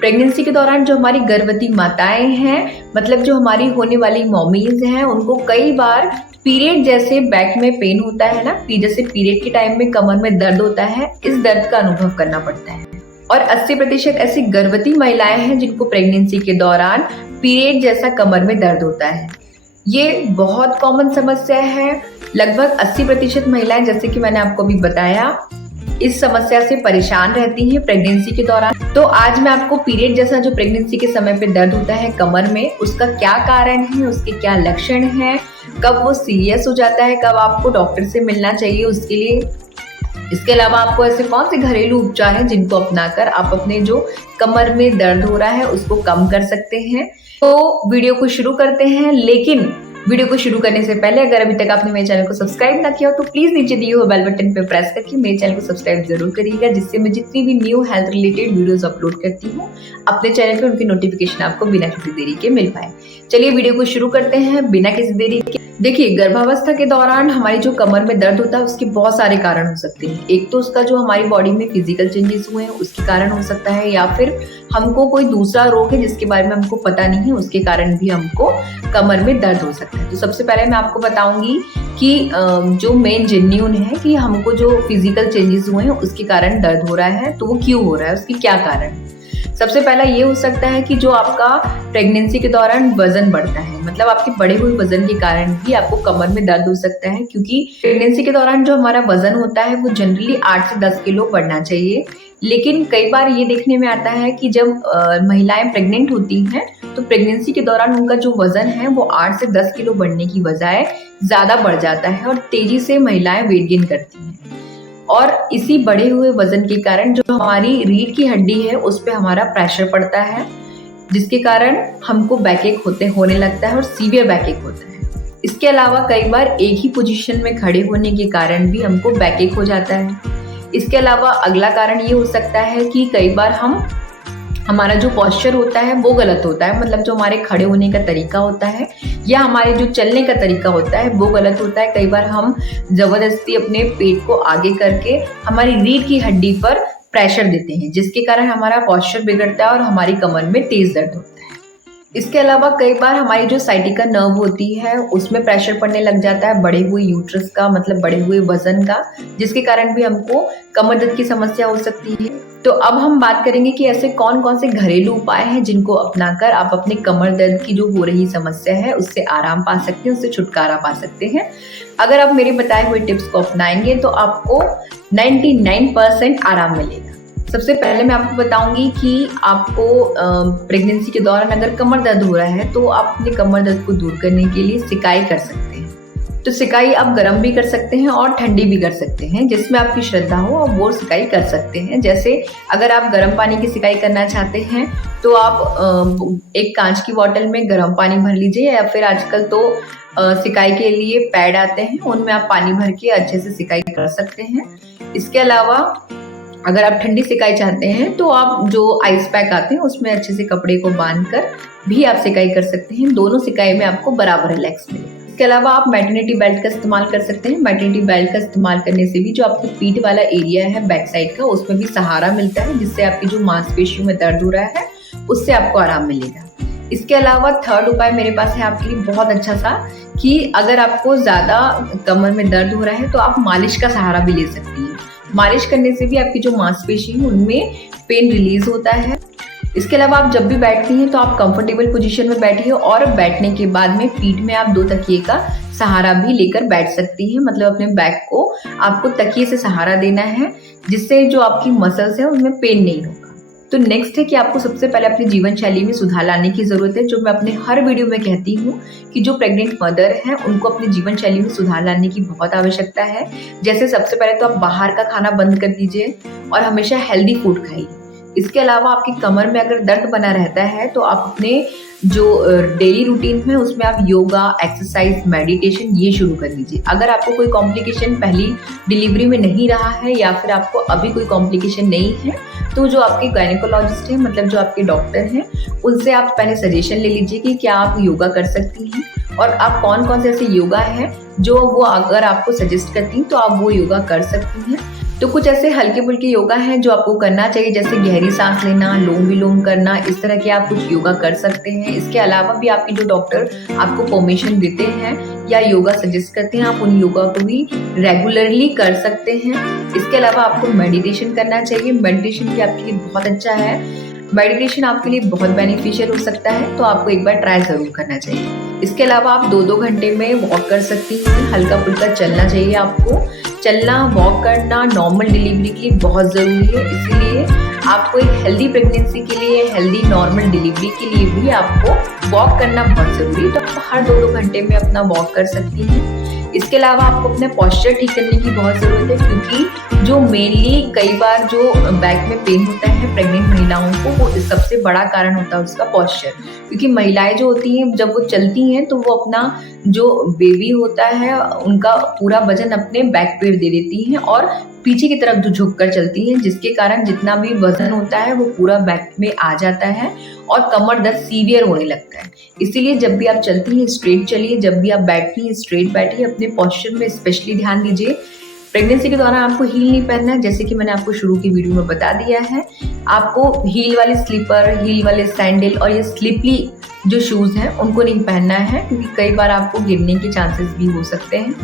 Pregnancy के दौरान जो हमारी गर्भवती माताएं हैं, मतलब जो हमारी होने वाली मॉमीज हैं, उनको कई बार पीरियड जैसे बैक में पेन होता है ना, जैसे पीरियड के टाइम में कमर में दर्द होता है, इस दर्द का अनुभव करना पड़ता है। और 80% ऐसी गर्भवती महिलाएं हैं जिनको प्रेगनेंसी के दौरान पीरियड जैसा कमर में दर्द होता है। ये बहुत कॉमन समस्या है। लगभग 80% महिलाएं, जैसे कि मैंने आपको अभी बताया, इस समस्या से परेशान रहती हैं प्रेगनेंसी के दौरान। तो आज मैं आपको पीरियड जैसा जो प्रेगनेंसी के समय पे दर्द होता है कमर में, उसका क्या कारण है, उसके क्या लक्षण हैं, कब वो सीरियस हो जाता है, कब आपको डॉक्टर से मिलना चाहिए उसके लिए। इसके अलावा आपको ऐसे कौन से घरेलू उपचार हैं जिनको अपनाकर आप अपने जो कमर में दर्द हो रहा है उसको कम कर सकते हैं। तो वीडियो को शुरू करते हैं, लेकिन वीडियो को शुरू करने से पहले अगर अभी तक आपने मेरे चैनल को सब्सक्राइब ना किया हो तो प्लीज नीचे दिए हुए बेल बटन पे प्रेस करके मेरे चैनल को सब्सक्राइब जरूर करिएगा, जिससे मैं जितनी भी new health related videos upload करती हूँ अपने चैनल पे उनकी नोटिफिकेशन आपको बिना किसी देरी के मिल पाए। चलिए वीडियो को शुरू करते हैं बिना किसी देरी के। देखिए, गर्भावस्था के दौरान हमारी जो कमर में दर्द होता है उसके बहुत सारे कारण हो सकते हैं। एक तो उसका जो हमारी बॉडी में फिजिकल चेंजेस हुए हैं उसके कारण हो सकता है, या फिर हमको कोई दूसरा रोग है जिसके बारे में हमको पता नहीं है, उसके कारण भी हमको कमर में दर्द हो सकता है। तो सबसे पहले मैं आपको बताऊंगी कि जो मेन जेन्युइन है कि हमको जो फिजिकल चेंजेस हुए हैं उसके कारण दर्द हो रहा है, तो वो क्यों हो रहा है, उसकी क्या कारण है। सबसे पहला ये हो सकता है कि जो आपका प्रेगनेंसी के दौरान वजन बढ़ता है, मतलब आपके बढ़े हुए वजन के कारण भी आपको कमर में दर्द हो सकता है, क्योंकि प्रेगनेंसी के दौरान जो हमारा वजन होता है वो जनरली 8 से 10 किलो बढ़ना चाहिए। लेकिन कई बार ये देखने में आता है कि जब महिलाएं प्रेग्नेंट होती हैं तो प्रेगनेंसी के दौरान उनका जो वजन है वो 8 से 10 किलो बढ़ने की बजाय ज्यादा बढ़ जाता है और तेजी से महिलाएं वेट गेन करती हैं। और इसी बढ़े हुए वजन के कारण जो हमारी रीढ़ की हड्डी है उस पर हमारा प्रेशर पड़ता है, जिसके कारण हमको बैकएक होने लगता है और सीवियर बैकएक होता है। इसके अलावा कई बार एक ही पोजीशन में खड़े होने के कारण भी हमको बैकएक हो जाता है। इसके अलावा अगला कारण ये हो सकता है कि कई बार हमारा जो पोस्चर होता है वो गलत होता है, मतलब जो हमारे खड़े होने का तरीका होता है या हमारे जो चलने का तरीका होता है वो गलत होता है। कई बार हम जबरदस्ती अपने पेट को आगे करके हमारी रीढ़ की हड्डी पर प्रेशर देते हैं, जिसके कारण हमारा पोस्चर बिगड़ता है और हमारी कमर में तेज दर्द होता है। इसके अलावा कई बार हमारी जो साइटिका नर्व होती है उसमें प्रेशर पड़ने लग जाता है बढ़े हुए यूट्रस का, मतलब बढ़े हुए वजन का, जिसके कारण भी हमको कमर दर्द की समस्या हो सकती है। तो अब हम बात करेंगे कि ऐसे कौन कौन से घरेलू उपाय हैं जिनको अपनाकर आप अपने कमर दर्द की जो हो रही समस्या है उससे आराम पा सकते हैं, उससे छुटकारा पा सकते हैं। अगर आप मेरे बताए हुए टिप्स को अपनाएंगे तो आपको 99% आराम मिलेगा। सबसे पहले मैं आपको बताऊंगी कि आपको प्रेगनेंसी के दौरान अगर कमर दर्द हो रहा है तो आप अपने कमर दर्द को दूर करने के लिए सिकाई कर सकते हैं। तो सिकाई आप गर्म भी कर सकते हैं और ठंडी भी कर सकते हैं, जिसमें आपकी श्रद्धा हो और वो सिकाई कर सकते हैं। जैसे अगर आप गर्म पानी की सिकाई करना चाहते हैं तो आप एक कांच की बोतल में गर्म पानी भर लीजिए, या फिर आजकल तो सिकाई के लिए पैड आते हैं, उनमें आप पानी भर के अच्छे से सिकाई कर सकते हैं। इसके अलावा अगर आप ठंडी सिकाई चाहते हैं तो आप जो आइस पैक आते हैं उसमें अच्छे से कपड़े को बांधकर भी आप सिकाई कर सकते हैं। दोनों सिकाई में आपको बराबर रिलैक्स मिलेगा। इसके अलावा आप मैटरनिटी बेल्ट का इस्तेमाल कर सकते हैं। मैटरनिटी बेल्ट का इस्तेमाल करने से भी जो आपकी पीठ वाला एरिया है बैक साइड का, उसमें भी सहारा मिलता है, जिससे आपकी जो मांसपेशियों में दर्द हो रहा है उससे आपको आराम मिलेगा। इसके अलावा थर्ड उपाय मेरे पास है आपके लिए बहुत अच्छा सा, कि अगर आपको ज्यादा कमर में दर्द हो रहा है तो आप मालिश का सहारा भी ले सकती हैं। मालिश करने से भी आपकी जो मांसपेशी है उनमें पेन रिलीज होता है। इसके अलावा आप जब भी बैठती हैं तो आप कंफर्टेबल पोजीशन में बैठिए और बैठने के बाद में पीठ में आप 2 तकिए का सहारा भी लेकर बैठ सकती हैं, मतलब अपने बैक को आपको तकिए से सहारा देना है, जिससे जो आपकी मसल्स है उनमें पेन नहीं होगा। तो नेक्स्ट है कि आपको सबसे पहले अपनी जीवन शैली में सुधार लाने की जरूरत है, जो मैं अपने हर वीडियो में कहती हूँ कि जो प्रेग्नेंट मदर है उनको अपनी जीवन शैली में सुधार लाने की बहुत आवश्यकता है। जैसे सबसे पहले तो आप बाहर का खाना बंद कर दीजिए और हमेशा हेल्दी फूड खाइए। इसके अलावा आपकी कमर में अगर दर्द बना रहता है तो आप अपने जो डेली रूटीन में उसमें आप योगा, एक्सरसाइज, मेडिटेशन ये शुरू कर दीजिए। अगर आपको कोई कॉम्प्लिकेशन पहली डिलीवरी में नहीं रहा है या फिर आपको अभी कोई कॉम्प्लिकेशन नहीं है तो जो आपके गायनेकोलॉजिस्ट हैं, मतलब जो आपके डॉक्टर हैं, उनसे आप पहले सजेशन ले लीजिए कि क्या आप योगा कर सकती हैं और आप कौन कौन से ऐसे योगा हैं जो वो अगर आपको सजेस्ट करती हैं तो आप वो योगा कर सकती हैं। तो कुछ ऐसे हल्के-फुल्के योगा हैं जो आपको करना चाहिए, जैसे गहरी सांस लेना, लोम-विलोम करना, इस तरह के आप कुछ योगा कर सकते हैं। इसके अलावा भी आपके जो डॉक्टर आपको परमिशन देते हैं या योगा सजेस्ट करते हैं, आप उन योगा को भी रेगुलरली कर सकते हैं। इसके अलावा आपको मेडिटेशन करना चाहिए, मेडिटेशन भी आपके लिए बहुत अच्छा है। मेडिटेशन आपके लिए बहुत बेनिफिशियल हो सकता है, तो आपको एक बार ट्राई ज़रूर करना चाहिए। इसके अलावा आप 2-2 घंटे में वॉक कर सकती हैं, हल्का-फुल्का चलना चाहिए आपको। चलना, वॉक करना नॉर्मल डिलीवरी के लिए बहुत ज़रूरी है, इसीलिए आपको एक हेल्दी प्रेगनेंसी के लिए, हेल्दी नॉर्मल डिलीवरी के लिए भी आपको वॉक करना बहुत ज़रूरी है। तो आप हर 2-2 घंटे में अपना वॉक कर सकती हैं। इसके अलावा आपको अपना पोस्चर ठीक करने की बहुत ज़रूरत है, क्योंकि जो मेनली कई बार जो बैक में पेन होता है प्रेग्नेंट महिलाओं को, वो सबसे बड़ा कारण होता है उसका पोस्चर। क्योंकि महिलाएं जो होती हैं जब वो चलती हैं तो वो अपना जो बेबी होता है उनका पूरा वजन अपने बैक पे दे देती हैं और पीछे की तरफ जो झुक कर चलती हैं, जिसके कारण जितना भी वजन होता है वो पूरा बैक में आ जाता है और कमर दर्द सीवियर होने लगता है। इसीलिए जब भी आप चलती हैं स्ट्रेट चलिए, जब भी आप बैठती हैं स्ट्रेट बैठिए, अपने पोस्चर में स्पेशली ध्यान दीजिए। प्रेगनेंसी के दौरान आपको हील नहीं पहनना है, जैसे कि मैंने आपको शुरू की वीडियो में बता दिया है। आपको हील वाले स्लीपर, हील वाले सैंडल और ये स्लिपली जो शूज़ हैं उनको नहीं पहनना है, क्योंकि कई बार आपको गिरने के चांसेस भी हो सकते हैं।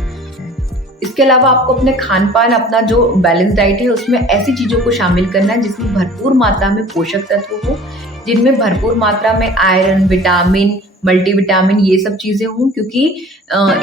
इसके अलावा आपको अपने खान-पान, अपना जो बैलेंस डाइट है उसमें ऐसी चीज़ों को शामिल करना है जिसमें भरपूर मात्रा में पोषक तत्व हो, जिनमें भरपूर मात्रा में आयरन, विटामिन, मल्टीविटामिन ये सब चीज़ें हों, क्योंकि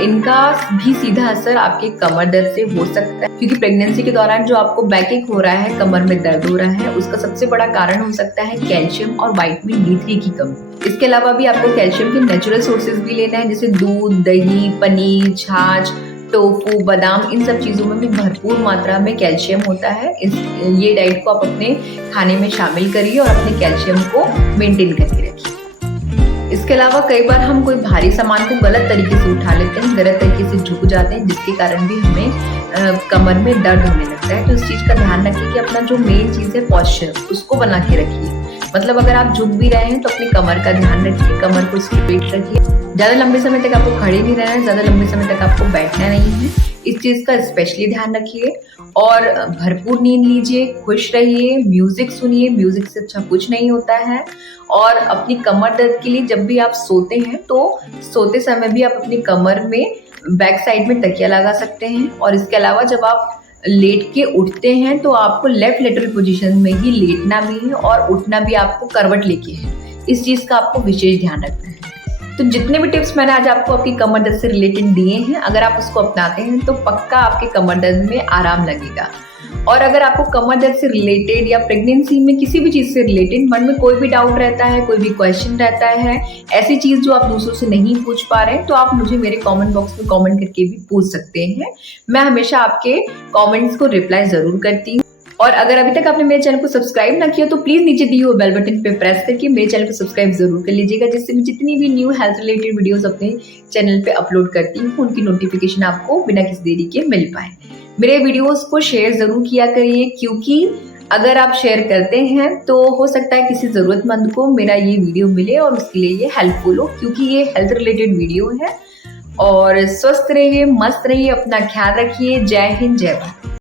इनका भी सीधा असर आपके कमर दर्द से हो सकता है। क्योंकि प्रेगनेंसी के दौरान जो आपको बैकएक हो रहा है, कमर में दर्द हो रहा है, उसका सबसे बड़ा कारण हो सकता है कैल्शियम और विटामिन D3 की कमी। इसके अलावा भी आपको कैल्शियम के नेचुरल सोर्सेज भी लेना है, जैसे दूध, दही, पनीर, छाछ, टोफू, बादाम, इन सब चीज़ों में भी भरपूर मात्रा में कैल्शियम होता है। ये डाइट को आप अपने खाने में शामिल करिए और अपने कैल्शियम को मेंटेन करके रखिए। इसके अलावा कई बार हम कोई भारी सामान को गलत तरीके से उठा लेते हैं, गलत तरीके से झुक जाते हैं, जिसके कारण भी हमें कमर में दर्द होने लगता है। तो इस चीज़ का ध्यान रखिए कि अपना जो मेन चीज़ है पोस्चर, उसको बना के रखिए। मतलब अगर आप झुक भी रहे हैं तो अपनी कमर का ध्यान रखिए, कमर को स्ट्रेट रखिए। ज़्यादा लंबे समय तक आपको खड़े नहीं रहना है, ज़्यादा लंबे समय तक आपको बैठना नहीं है। इस चीज़ का स्पेशली ध्यान रखिए और भरपूर नींद लीजिए, खुश रहिए, म्यूज़िक सुनिए, म्यूज़िक से अच्छा कुछ नहीं होता है। और अपनी कमर दर्द के लिए जब भी आप सोते हैं तो सोते समय भी आप अपनी कमर में बैक साइड में तकिया लगा सकते हैं। और इसके अलावा जब आप लेट के उठते हैं तो आपको लेफ्ट लेटरल पोजीशन में ही लेटना भी है और उठना भी आपको करवट लेके है। इस चीज़ का आपको विशेष ध्यान रखना है। तो जितने भी टिप्स मैंने आज आपको आपकी कमर दर्द से रिलेटेड दिए हैं, अगर आप उसको अपनाते हैं तो पक्का आपके कमर दर्द में आराम लगेगा। और अगर आपको कमर दर्द से रिलेटेड या प्रेगनेंसी में किसी भी चीज़ से रिलेटेड मन में कोई भी डाउट रहता है, कोई भी क्वेश्चन रहता है, ऐसी चीज़ जो आप दूसरों से नहीं पूछ पा रहे हैं, तो आप मुझे मेरे कमेंट बॉक्स में कमेंट करके भी पूछ सकते हैं। मैं हमेशा आपके कमेंट्स को रिप्लाई ज़रूर करती हूँ। और अगर अभी तक आपने मेरे चैनल को सब्सक्राइब ना किया तो प्लीज़ नीचे दिए हुए बेल बटन पे प्रेस करके मेरे चैनल को सब्सक्राइब जरूर कर लीजिएगा, जिससे मैं जितनी भी न्यू हेल्थ रिलेटेड वीडियोस अपने चैनल पे अपलोड करती हूँ उनकी नोटिफिकेशन आपको बिना किसी देरी के मिल पाए। मेरे वीडियोस को शेयर ज़रूर किया करिए, क्योंकि अगर आप शेयर करते हैं तो हो सकता है किसी ज़रूरतमंद को मेरा ये वीडियो मिले और उसके लिए ये हेल्पफुल हो, क्योंकि ये हेल्थ रिलेटेड वीडियो है। और स्वस्थ रहिए, मस्त रहिए, अपना ख्याल रखिए। जय हिंद, जय भारत।